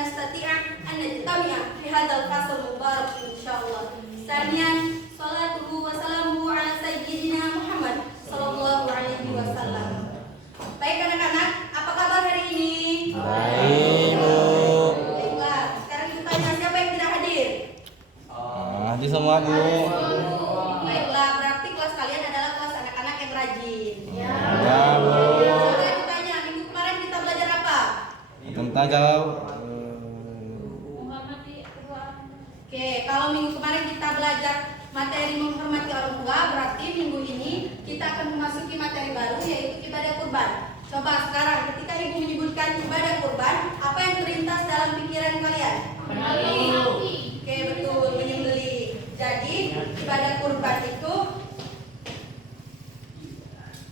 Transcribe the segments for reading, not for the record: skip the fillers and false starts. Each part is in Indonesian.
nastati'a an najtami'a fi hadzal fasl mubarak insyaallah. Tsaniyan salatuhu wa salamuhu ala sayyidina Muhammad sallallahu alaihi wasallam. Baik anak-anak, apa kabar hari ini? Baik, Bu. Baiklah, sekarang kita tanya siapa yang tidak hadir? Hadir semua, Bu. Baiklah, berarti kelas kalian adalah kelas anak-anak yang rajin. Ya, Bu. Saya ditanya, minggu kemarin kita belajar apa? Tentang jawab. Oke, kalau minggu kemarin kita belajar materi menghormati orang tua, berarti minggu ini kita akan memasuki materi baru yaitu ibadah kurban. Coba sekarang ketika ibu menyebutkan ibadah kurban, apa yang terlintas dalam pikiran kalian? Oke, betul, menyembelih. Jadi ibadah kurban itu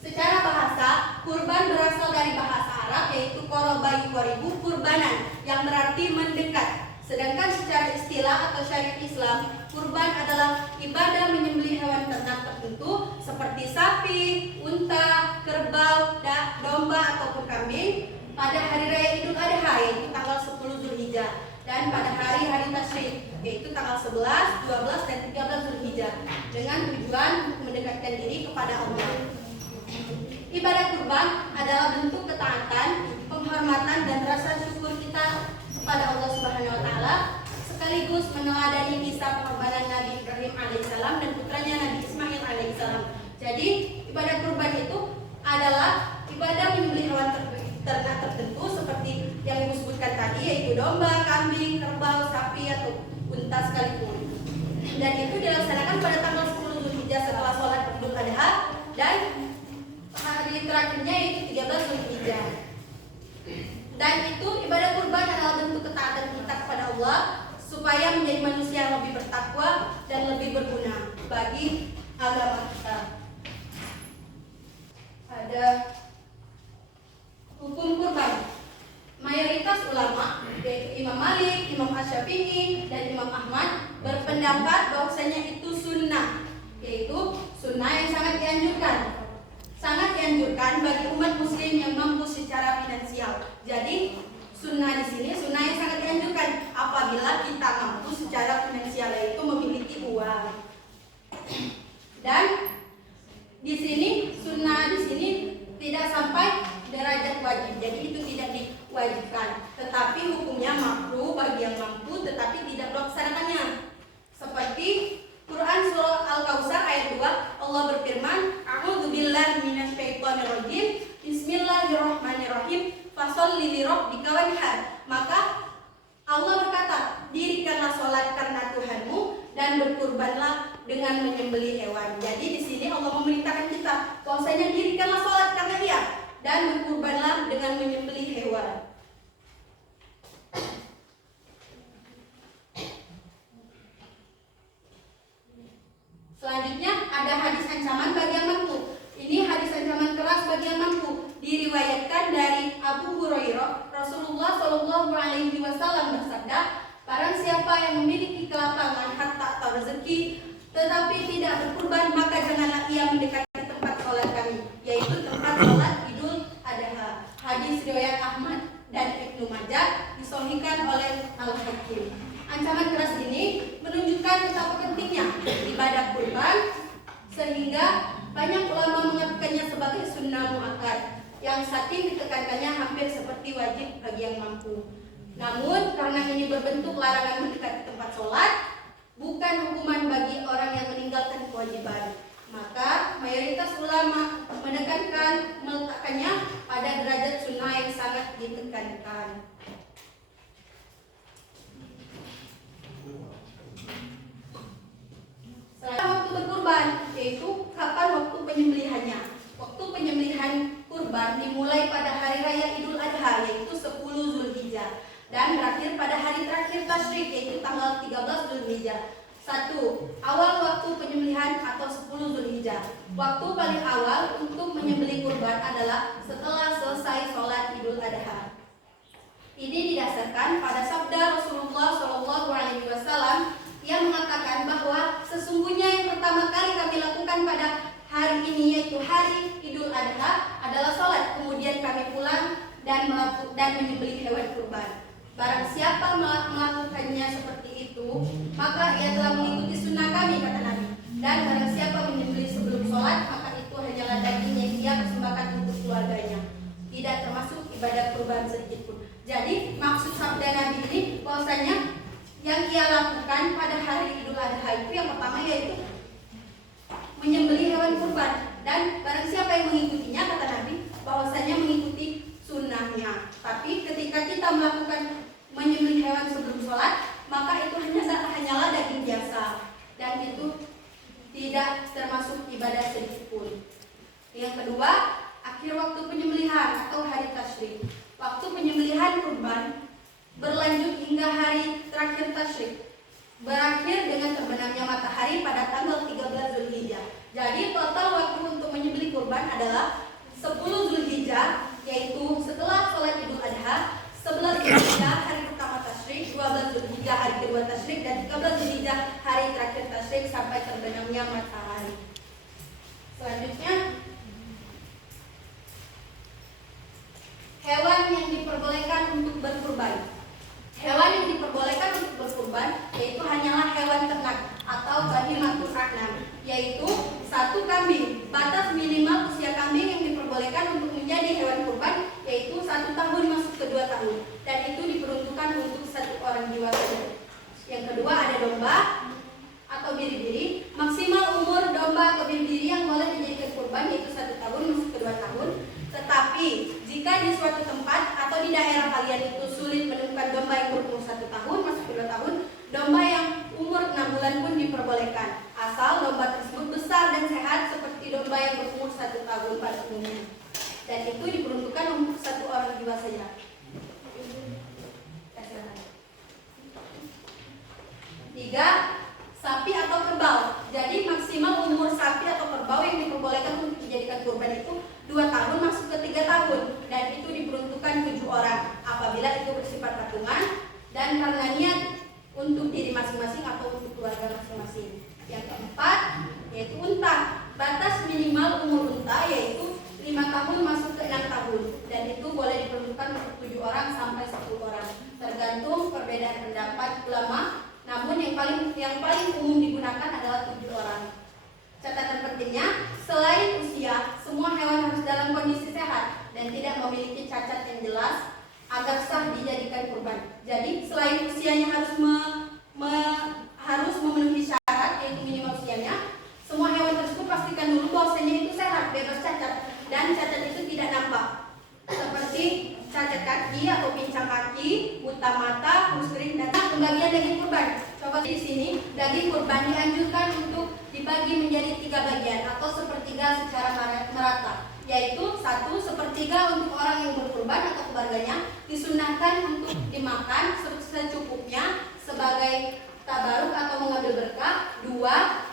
secara bahasa, kurban berasal dari bahasa Arab yaitu qoroba yuqoribu kurbanan yang berarti mendekat. Sedangkan secara istilah atau syariat Islam, kurban adalah ibadah menyembelih hewan ternak tertentu seperti sapi, unta, kerbau, domba ataupun kambing pada hari raya Idul Adha yaitu tanggal 10 Zulhijjah dan pada hari-hari tasyrik yaitu tanggal 11, 12 dan 13 Zulhijjah dengan tujuan untuk mendekatkan diri kepada Allah. Ibadah kurban adalah bentuk ketaatan, penghormatan dan rasa syukur kita kepada Allah Subhanahu wa taala sekaligus meneladani kisah pengorbanan Nabi Ibrahim alaihissalam dan putranya Nabi Ismail alaihissalam. Jadi, ibadah kurban itu adalah ibadah menyembelih hewan ternak tertentu seperti yang Ibu sebutkan tadi yaitu domba, kambing, kerbau, sapi atau unta sekalipun. Dan itu dilaksanakan pada tanggal 10 Zulhijjah setelah sholat Idul Adha dan hari terakhirnya yaitu 13 Zulhijjah. Dan itu ibadah kurban adalah bentuk ketaatan kita kepada Allah supaya menjadi manusia yang lebih bertakwa dan lebih berguna bagi agama kita. Ada hukum kurban. Mayoritas ulama yaitu Imam Malik, Imam Asy-Syafi'i dan Imam Ahmad berpendapat bahwasanya itu sunnah, yaitu sunnah yang sangat dianjurkan. Sangat dianjurkan bagi umat muslim yang mampu secara finansial. Jadi sunnah di sini sunnah yang sangat dianjurkan apabila kita mampu secara finansial yaitu memiliki uang. Dan di sini sunnah di sini tidak sampai derajat wajib. Jadi itu tidak diwajibkan. Tetapi hukumnya makruh bagi yang mampu tetapi tidak melaksanakannya. Seperti Quran surah Al-Kautsar ayat 2, Allah berfirman, A'udzubillahi minasyaitonirrajim, Bismillahirrahmanirrahim, fasholli lirabbika wanhar. Maka Allah berkata, dirikanlah sholat karena Tuhanmu dan berkurbanlah dengan menyembelih hewan. Jadi di sini Allah memerintahkan kita bahwasanya dirikanlah sholat karena Dia dan berkurbanlah dengan menyembelih hewan. Selanjutnya ada hadis ancaman bagi yang mampu. Ini hadis ancaman keras bagi yang mampu. Diriwayatkan dari Abu Hurairah, Rasulullah Shallallahu Alaihi Wasallam bersabda, barang siapa yang memiliki kelapangan harta atau rezeki, tetapi tidak berkurban, maka janganlah ia mendekati tempat sholat kami, yaitu tempat sholat Idul Adha. Hadis riwayat Ahmad dan Ibnu Majah disahihkan oleh Al-Hakim. Ancaman keras ini menunjukkan betapa pentingnya ibadah kurban sehingga banyak ulama mengatakannya sebagai sunnah muakkad yang saking ditekankannya hampir seperti wajib bagi yang mampu. Namun karena ini berbentuk larangan mendekati tempat sholat, bukan hukuman bagi orang yang meninggalkan kewajiban, maka mayoritas ulama meletakkannya pada derajat sunnah yang sangat ditekankan. Waktu berkurban, yaitu kapan waktu penyembelihannya. Waktu penyembelihan kurban dimulai pada hari raya Idul Adha yaitu 10 Zulhijjah dan berakhir pada hari terakhir tasyrik yaitu tanggal 13 Zulhijjah. 1. Awal waktu penyembelihan atau 10 Zulhijjah. Waktu paling awal untuk menyembelih kurban adalah setelah selesai sholat Idul Adha. Ini didasarkan pada sabda Rasulullah SAW yang mengatakan bahwa sesungguhnya yang pertama kali kami lakukan pada hari ini yaitu hari Idul Adha adalah sholat. Kemudian kami pulang dan menyembelih hewan kurban. Barang siapa melakukannya seperti itu, maka ia telah mengikuti sunnah kami, kata Nabi. Dan barang siapa menyembelih sebelum sholat, maka itu hanyalah daging yang ia persembahkan untuk keluarganya, tidak termasuk ibadah kurban sedikit pun. Jadi maksud sabda Nabi ini bahwasanya yang ia lakukan pada hari Idul Adha itu yang pertama yaitu menyembelih hewan kurban. Dan barang siapa yang mengikutinya, kata Nabi, bahwasanya mengikuti sunnahnya. Tapi ketika kita melakukan menyembelih hewan sebelum sholat, maka itu hanyalah daging biasa dan itu tidak termasuk ibadah sedikit pun. Yang kedua, akhir waktu penyembelihan atau hari tasyrik. Waktu penyembelihan kurban berlanjut hingga hari terakhir tasyrik, berakhir dengan terbenamnya matahari pada tanggal 13 Zulhijjah. Jadi total waktu untuk menyembelih kurban adalah 10 Zulhijjah, yaitu setelah sholat Idul Adha, 11 Zulhijjah hari pertama tasyrik, 12 Zulhijjah hari kedua tasyrik, dan 13 Zulhijjah hari terakhir tasyrik sampai terbenamnya matahari. Selanjutnya, hewan yang diperbolehkan untuk berkurban. Hewan yang diperbolehkan untuk berkurban yaitu hanyalah hewan ternak atau bahimatul an'am, yaitu 1 kambing. Batas minimal usia kambing yang diperbolehkan untuk menjadi hewan kurban yaitu 1 tahun masuk ke 2 tahun, dan itu diperuntukkan untuk 1 orang jiwa saja. Yang kedua ada domba atau biri-biri. Maksimal umur domba atau biri-biri yang boleh dijadikan kurban yaitu 1 tahun masuk ke 2 tahun. Tetapi jika di suatu tempat atau di daerah kalian itu sulit menemukan domba yang berumur 1 tahun masuk ke 2 tahun, domba yang umur 6 bulan pun diperbolehkan, asal domba tersebut besar dan sehat seperti domba yang berumur 1 tahun pada umumnya, dan itu diperuntukkan untuk 1 orang jiwa saja. Tiga, sapi atau kerbau. Jadi maksimal umur sapi atau kerbau yang diperbolehkan untuk dijadikan kurban itu 2 tahun masuk ke 3 tahun, dan itu diperuntukkan 7 orang apabila itu bersifat patungan dan karena niat untuk diri masing-masing atau untuk keluarga masing-masing. Yang keempat yaitu unta. Batas minimal umur unta yaitu 5 tahun masuk ke 6 tahun, dan itu boleh diperuntukkan untuk 7 orang sampai 10 orang tergantung perbedaan pendapat ulama. Namun yang paling umum digunakan adalah 7 orang. Catatan pentingnya, selain usia, semua hewan harus dalam kondisi sehat dan tidak memiliki cacat yang jelas agar sah dijadikan kurban. Jadi selain usianya harus harus memenuhi syarat yaitu minimal usianya, semua hewan tersebut pastikan dulu bahwasanya itu sehat, bebas cacat, dan cacat itu tidak nampak, seperti cacat kaki atau pincang kaki, buta mata, muslim, dan pembagian daging kurban. Coba di sini, daging kurban dianjurkan untuk dibagi menjadi 3 bagian atau sepertiga secara merata, yaitu 1 sepertiga untuk orang yang berkurban atau keluarganya, disunahkan untuk dimakan secukupnya sebagai tabaruk atau mengambil berkah. 2,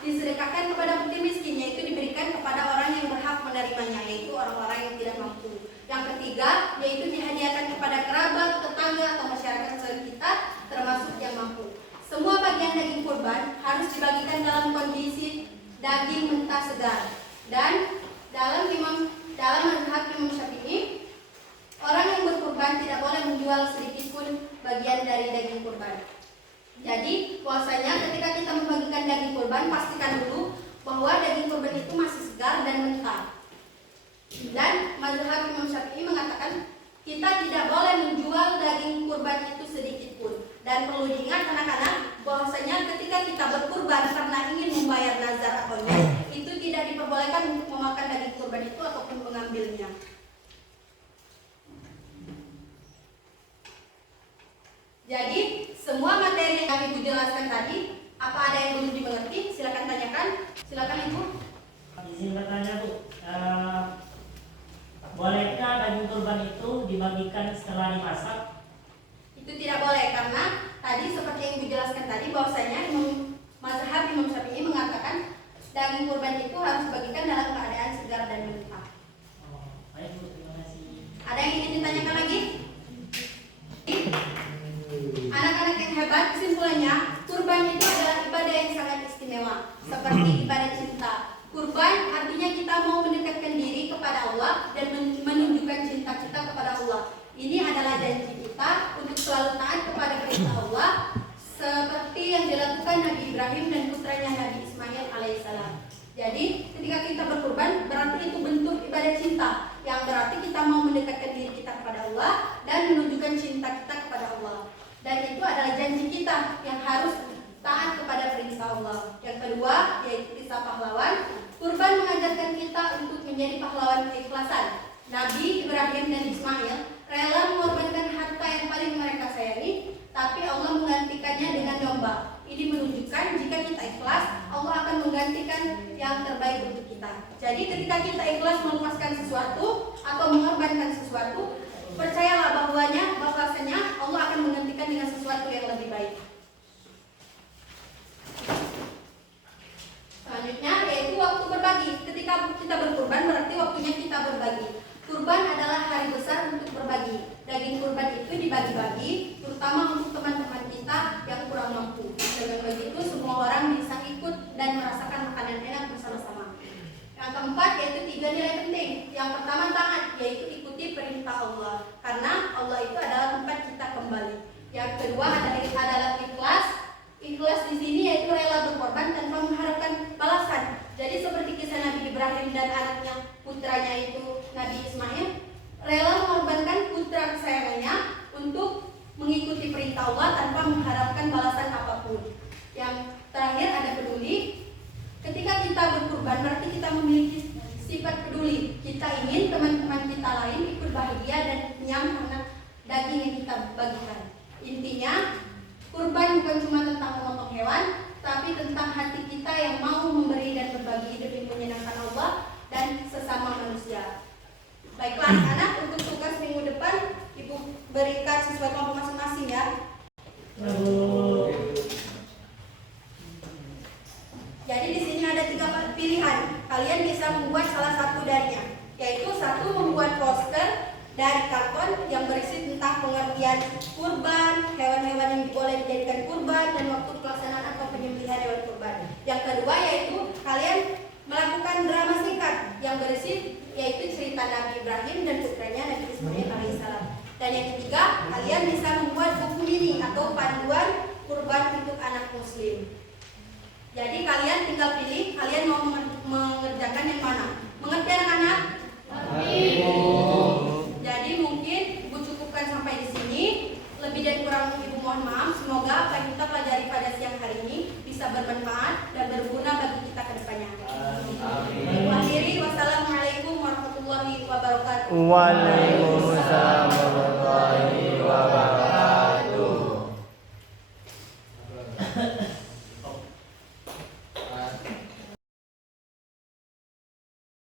disedekahkan kepada fakir miskin, yaitu diberikan kepada orang yang berhak menerimanya, yaitu orang-orang yang tidak mampu. Yang ketiga, yaitu dihadiahkan kepada kerabat, tetangga, atau masyarakat sekitar termasuk yang mampu. Semua bagian daging kurban harus dibagikan dalam kondisi daging mentah segar. Dan dalam mazhab Imam Syafi'i, orang yang berkurban tidak boleh menjual sedikit pun bagian dari daging kurban. Jadi puasanya ketika kita membagikan daging kurban, pastikan dulu bahwa daging kurban itu masih segar dan mentah. Dan mazhab Imam Syafi'i mengatakan kita tidak boleh menjual daging kurban itu sedikit pun. Dan perlu diingat anak-anak bahwasanya ketika kita berkurban karena ingin membayar nazar atau nyer, itu tidak diperbolehkan untuk memakan daging kurban itu ataupun mengambilnya. Jadi semua materi yang Ibu jelaskan tadi, apa ada yang belum dimengerti? Silakan tanyakan. Silakan Ibu. Izin bertanya Bu, bolehkah daging kurban itu dibagikan setelah dimasak? Itu tidak boleh karena tadi seperti yang Ibu jelaskan tadi bahwasanya mazhab Imam Syafi'i mengatakan daging kurban itu harus dibagikan dalam keadaan segar dan mentah. Oh, baik Bu, terima kasih. Ada yang ingin ditanyakan lagi? Anak-anak yang hebat, kesimpulannya kurban itu adalah ibadah yang sangat istimewa, seperti ibadah cinta. Kurban artinya kita mau mendekatkan diri kepada Allah dan menunjukkan cinta kita kepada Allah. Ini adalah janji kita untuk selalu taat Allah dan menunjukkan cinta kita kepada Allah. Dan itu adalah janji kita yang harus taat kepada perintah Allah. Yang kedua yaitu kisah pahlawan. Kurban mengajarkan kita untuk menjadi pahlawan keikhlasan. Nabi Ibrahim dan Ismail rela mengorbankan harta yang paling mereka sayangi, tapi Allah menggantikannya dengan domba. Ini menunjukkan jika kita ikhlas, Allah akan menggantikan yang terbaik untuk kita. Jadi ketika kita ikhlas melepaskan sesuatu atau mengorbankan sesuatu, percayalah bahwasanya Allah akan menggantikan dengan sesuatu yang lebih baik. Selanjutnya yaitu waktu berbagi. Ketika kita berkurban berarti waktunya kita berbagi. Kurban adalah hari besar untuk berbagi. Daging kurban itu dibagi-bagi, terutama untuk teman-teman kita yang kurang mampu. Dengan begitu semua orang bisa ikut dan merasakan makanan enak bersama-sama. Yang keempat yaitu 3 nilai penting. Yang pertama taat, yaitu ikuti perintah Allah, karena Allah itu adalah tempat kita kembali. Yang kedua adalah ikhlas. Ikhlas di sini yaitu rela berkorban tanpa mengharapkan balasan. Jadi seperti kisah Nabi Ibrahim dan anaknya, putranya itu Nabi Ismail, rela mengorbankan putra kesayangannya untuk mengikuti perintah Allah tanpa mengharapkan balasan apapun. Yang terakhir ada peduli. Ketika kita berkurban berarti kita memiliki sifat peduli. Kita ingin teman-teman kita lain ikut bahagia dan kenyang karena daging yang kita bagikan. Intinya kurban bukan cuma tentang memotong hewan, tapi tentang hati kita yang mau memberi dan berbagi demi menyenangkan Allah dan sesama manusia. Baiklah anak-anak, untuk tugas minggu depan Ibu berikan sesuai kelompok masing-masing ya. Jadi di sini ada 3 pilihan. Kalian bisa membuat salah satu darinya, yaitu 1 membuat poster dari karton yang berisi tentang pengertian kurban, hewan-hewan yang boleh dijadikan kurban, dan waktu pelaksanaan atau penyembelihan hewan kurban. Yang kedua yaitu kalian melakukan drama singkat yang berisi yaitu cerita Nabi Ibrahim dan putranya Nabi Ismail alaihissalam. Dan yang ketiga kalian bisa membuat buku mini atau panduan kurban untuk anak muslim. Jadi kalian tinggal pilih kalian mau mengerjakan yang mana. Mengerti anak-anak? Jadi mungkin Ibu cukupkan sampai di sini. Lebih dan kurang Ibu mohon maaf. Semoga apa yang kita pelajari pada siang hari ini bisa bermanfaat dan berguna bagi kita ke depannya. Ibu akhiri, wassalamualaikum warahmatullahi wabarakatuh. Waalaikumsalam.